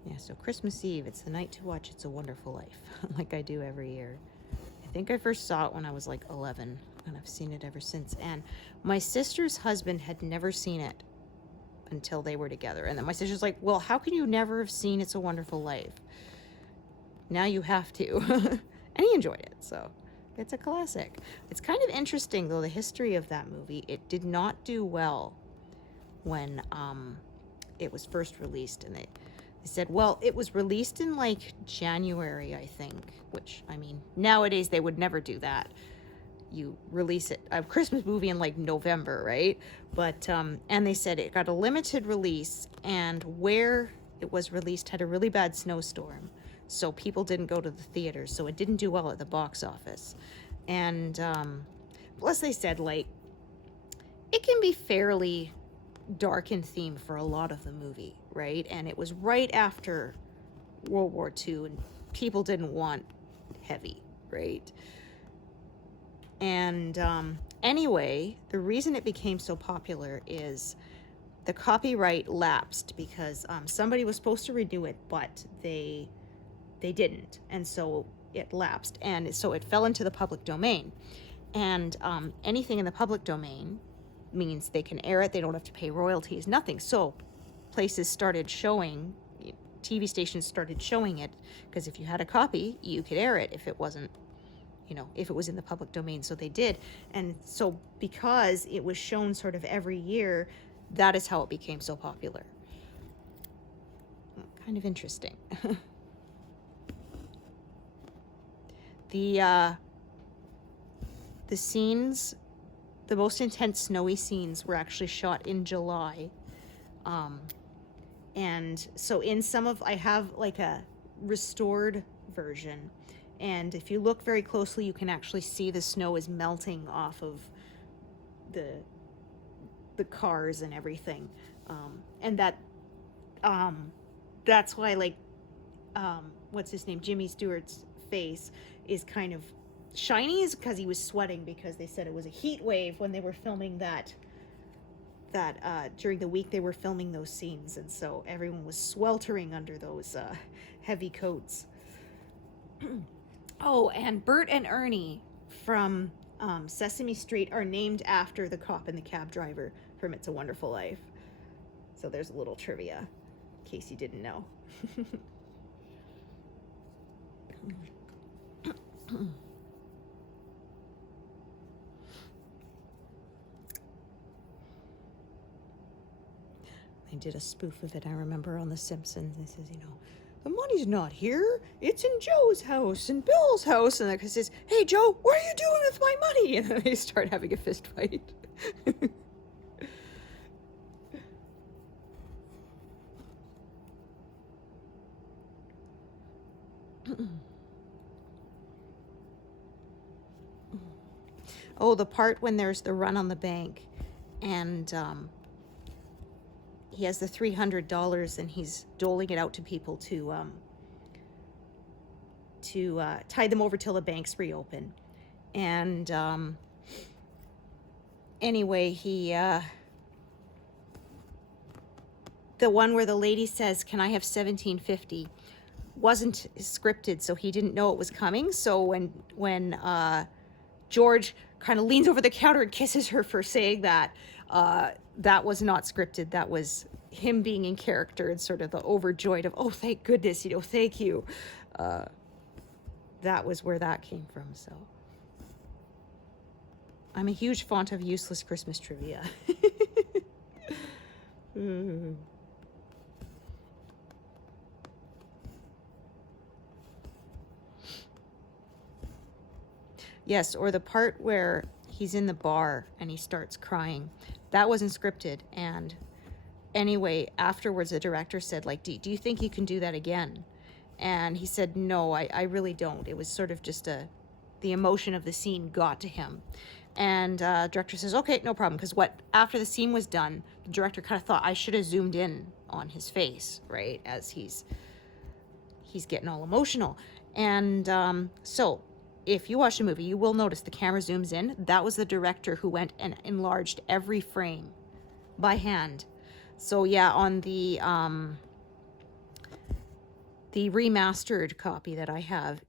Yeah, so Christmas Eve, it's the night to watch It's a Wonderful Life, like I do every year. I think I first saw it when I was like 11, and I've seen it ever since. And my sister's husband had never seen it until they were together. And then my sister's like, well, how can you never have seen It's a Wonderful Life? Now you have to. And he enjoyed it, so it's a classic. It's kind of interesting, though, the history of that movie. It did not do well when it was first released, and they said, well, it was released in like January, I think, which, I mean, nowadays they would never do that. You release a Christmas movie in like November, right? But and they said it got a limited release, and where it was released had a really bad snowstorm, so people didn't go to the theaters, so it didn't do well at the box office. And plus they said, like, it can be fairly dark in theme for a lot of the movie, right? And it was right after World War II, and people didn't want heavy, right? And anyway, the reason it became so popular is the copyright lapsed because somebody was supposed to renew it, but they didn't, and so it lapsed, and so it fell into the public domain. And anything in the public domain means they can air it, they don't have to pay royalties, nothing. So places started showing, TV stations started showing it, because if you had a copy, you could air it if it wasn't, if it was in the public domain. So they did. And so because it was shown sort of every year, that is how it became so popular. Kind of interesting. The scenes, the most intense snowy scenes were actually shot in July. And so in some of, I have like a restored version. And if you look very closely, you can actually see the snow is melting off of the cars and everything. And that's why, like, what's his name? Jimmy Stewart's face is kind of shiny, is because he was sweating, because they said it was a heat wave when they were filming that during the week they were filming those scenes, and so everyone was sweltering under those heavy coats. Oh, and Bert and Ernie from Sesame Street are named after the cop and the cab driver from It's a Wonderful Life. So there's a little trivia, in case you didn't know. They did a spoof of it, I remember, on The Simpsons. They says, the money's not here. It's in Joe's house and Bill's house. And the guy says, hey, Joe, what are you doing with my money? And then they start having a fist fight. Oh, the part when there's the run on the bank, and he has the $300 and he's doling it out to people to tide them over till the banks reopen. And anyway, he the one where the lady says, "Can I have $17.50?" wasn't scripted, so he didn't know it was coming. So when George kind of leans over the counter and kisses her for saying that, that was not scripted. That was him being in character and sort of the overjoyed of, oh, thank goodness, thank you. That was where that came from. So I'm a huge font of useless Christmas trivia. Yes, or the part where he's in the bar and he starts crying. That wasn't scripted. And anyway, afterwards, the director said, like, do you think you can do that again? And he said, no, I really don't. It was sort of just the emotion of the scene got to him. And director says, okay, no problem. Because after the scene was done, the director kind of thought I should have zoomed in on his face, right? As he's getting all emotional. And so if you watch the movie, you will notice the camera zooms in. That was the director who went and enlarged every frame by hand. So yeah, on the remastered copy that I have,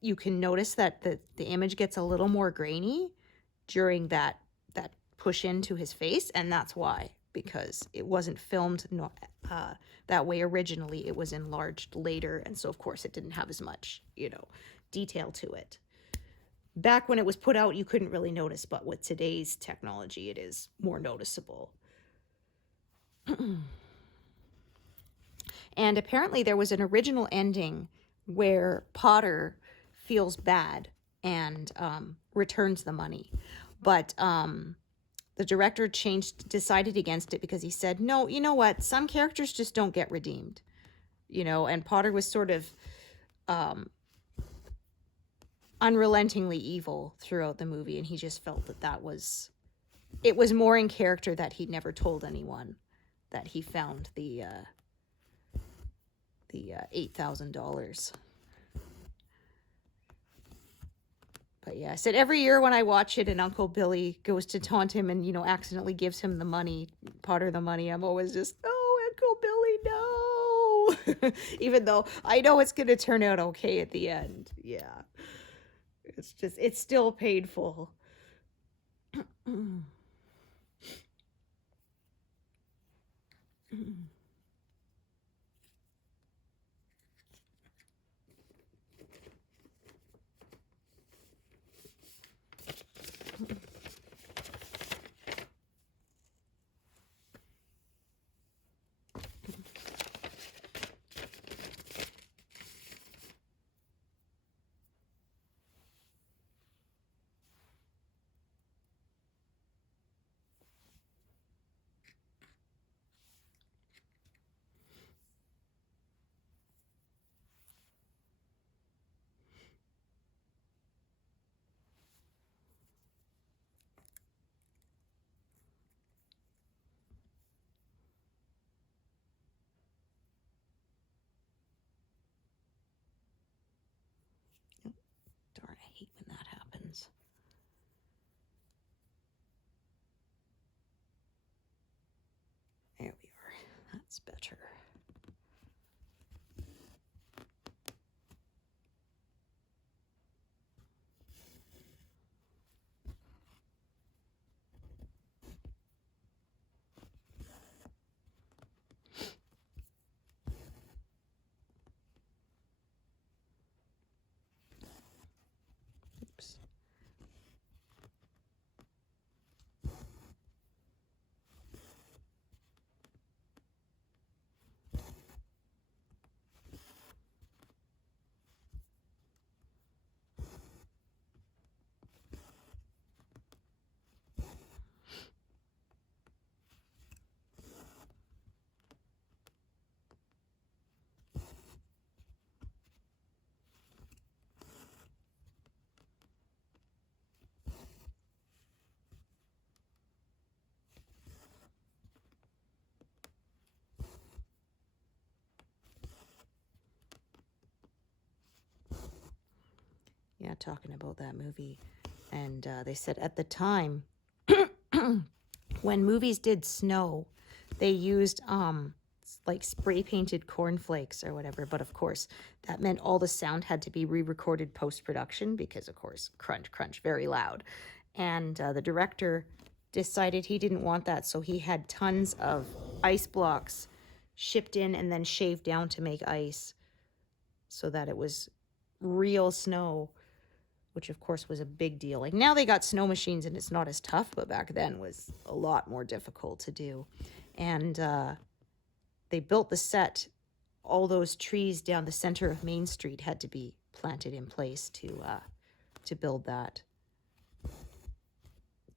you can notice that the image gets a little more grainy during that push into his face, and that's why, because it wasn't filmed that way originally. It was enlarged later, and so of course it didn't have as much detail to it. Back when it was put out, you couldn't really notice, but with today's technology, it is more noticeable. And apparently there was an original ending where Potter feels bad and returns the money. But the director decided against it because he said, no, you know what? Some characters just don't get redeemed. And Potter was sort of unrelentingly evil throughout the movie, and he just felt it was more in character that he'd never told anyone that he found the $8,000. But yeah, I said every year when I watch it and Uncle Billy goes to taunt him and accidentally gives him Potter the money, I'm always just, oh, Uncle Billy, no. Even though I know it's going to turn out okay at the end. Yeah. It's still painful. That's better. Oops. Yeah, talking about that movie. And they said at the time, when movies did snow, they used like spray painted cornflakes or whatever. But of course, that meant all the sound had to be re-recorded post-production because, of course, crunch, crunch, very loud. And the director decided he didn't want that, so he had tons of ice blocks shipped in and then shaved down to make ice so that it was real snow, which of course was a big deal. Like now they got snow machines and it's not as tough, but back then was a lot more difficult to do. And they built the set. All those trees down the center of Main Street had to be planted in place to build that,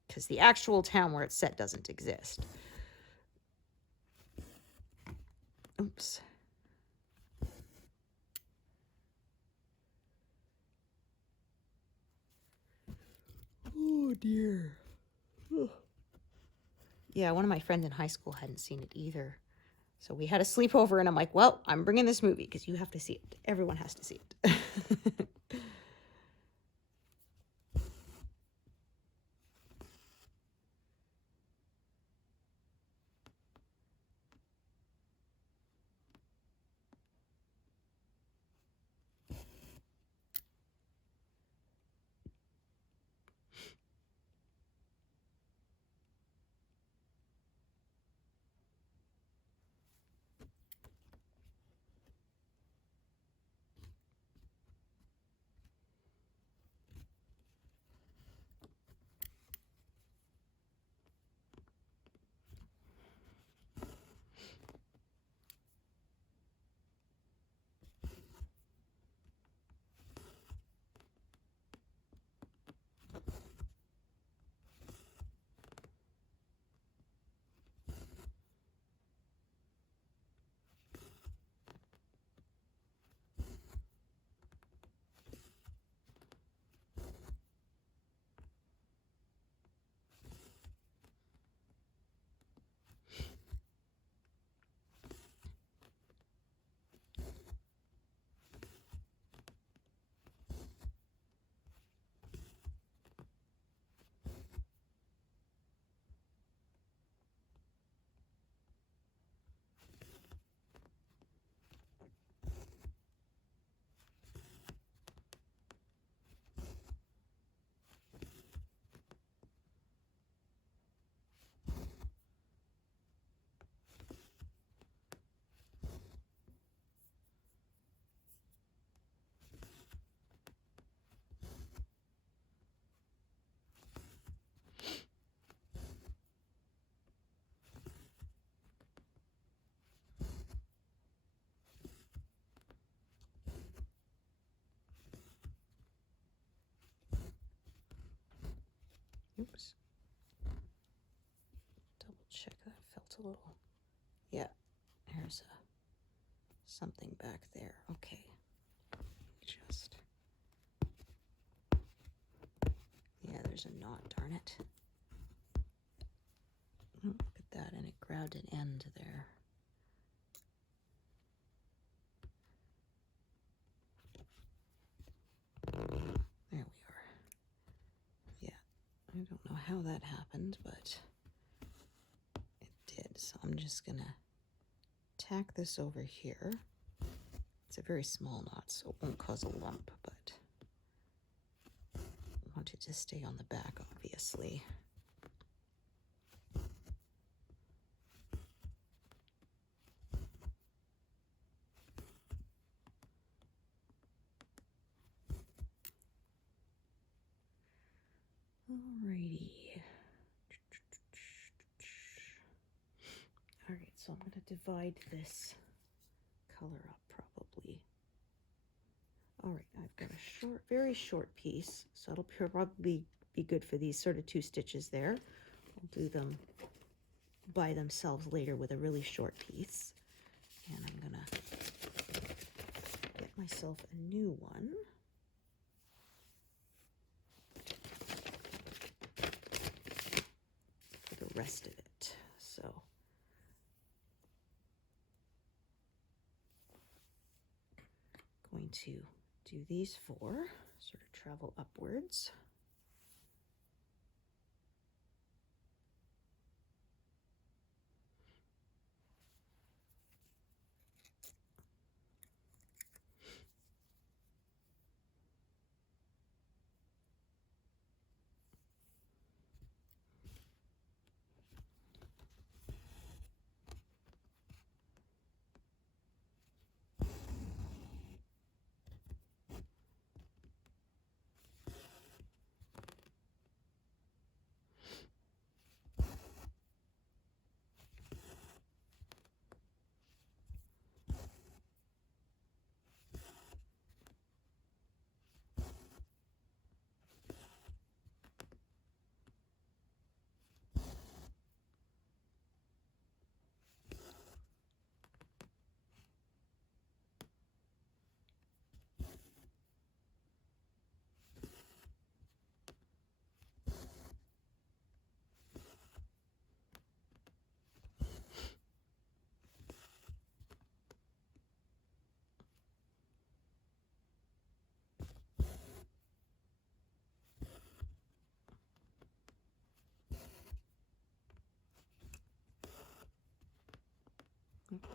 because the actual town where it's set doesn't exist. Oops. Oh dear. Ugh. Yeah, one of my friends in high school hadn't seen it either. So we had a sleepover and I'm like, well, I'm bringing this movie because you have to see it. Everyone has to see it. Oops. Double check that. Felt a little. Yeah, there's something back there. Okay. Just. Yeah, there's a knot, darn it. Oh, look at that, and it grabbed an end there. There we are. Yeah, I don't know how that happened, but it did. So I'm just gonna tack this over here. It's a very small knot, so it won't cause a lump, but I want it to stay on the back, obviously. Alrighty. Alright, so I'm going to divide this color up probably. Alright, I've got a short, very short piece, so it'll probably be good for these sort of 2 stitches there. I'll do them by themselves later with a really short piece. And I'm going to get myself a new one. For the rest of it. So going to do these 4, sort of travel upwards.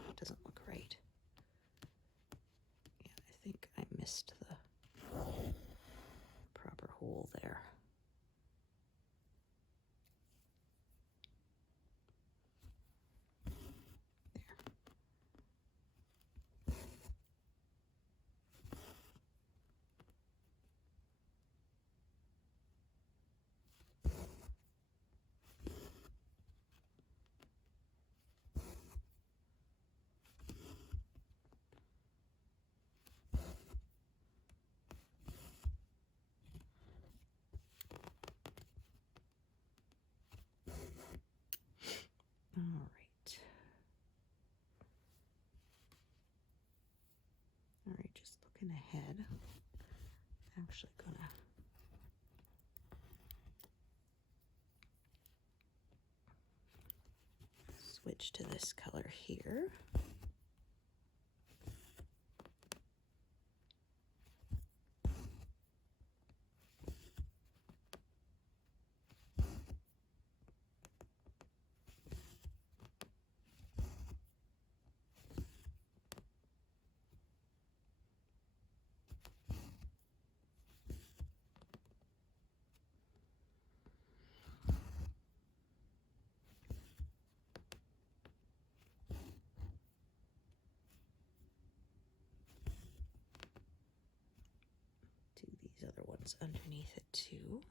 That doesn't look right. Yeah, I think I missed the proper hole there. There. All right. All right, just looking ahead. I'm actually gonna switch to this color here. Do these other ones underneath it too.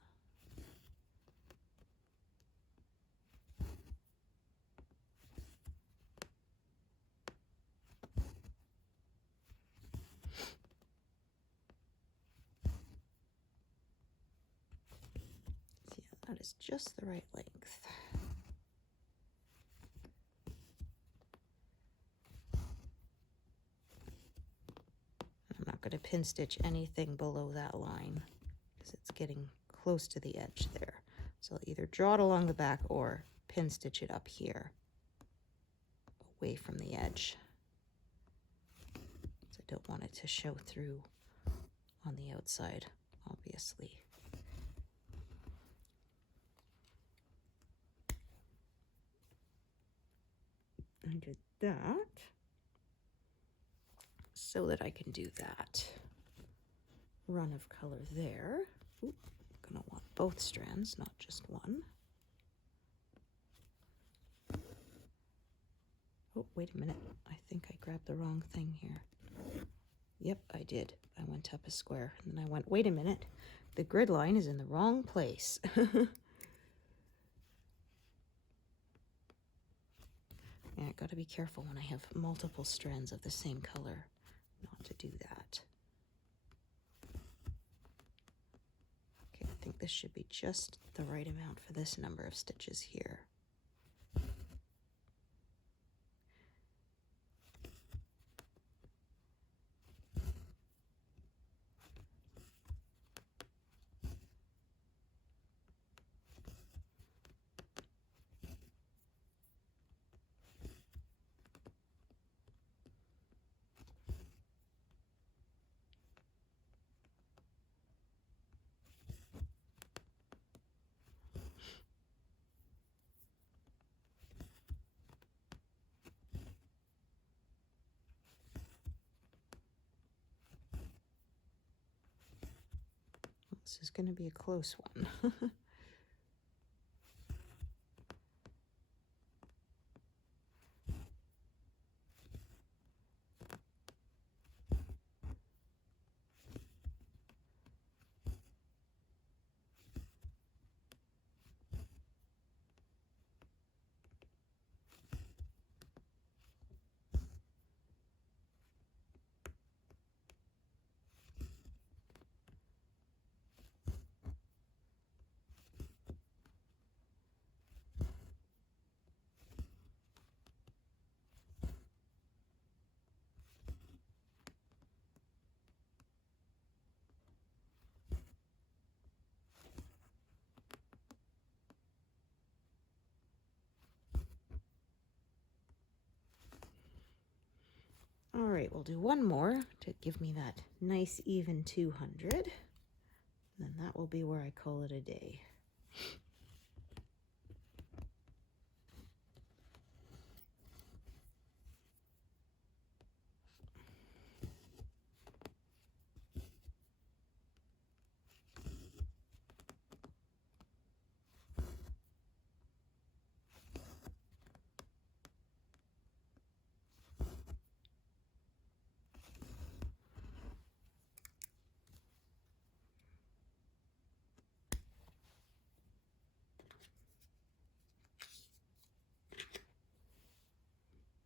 See, that is just the right length. I'm not going to pin stitch anything below that line because it's getting close to the edge there. So I'll either draw it along the back or pin stitch it up here away from the edge. So I don't want it to show through on the outside, obviously. I did that. so that I can do that run of color there. Ooh, I'm gonna want both strands, not just one. Oh, wait a minute. I think I grabbed the wrong thing here. Yep, I did. I went up a square and then I went, wait a minute. The grid line is in the wrong place. Yeah, I gotta be careful when I have multiple strands of the same color not to do that. Okay, I think this should be just the right amount for this number of stitches here. This is going to be a close one. All right, we'll do one more to give me that nice even 200. And then that will be where I call it a day.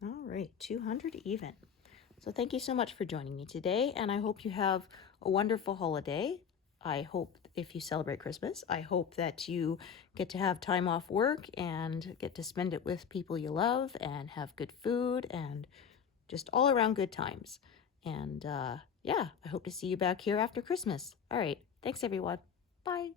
All right, 200 even. So thank you so much for joining me today, and I hope you have a wonderful holiday. I hope if you celebrate Christmas, I hope that you get to have time off work and get to spend it with people you love and have good food and just all around good times. And yeah, I hope to see you back here after Christmas. All right, thanks everyone. Bye.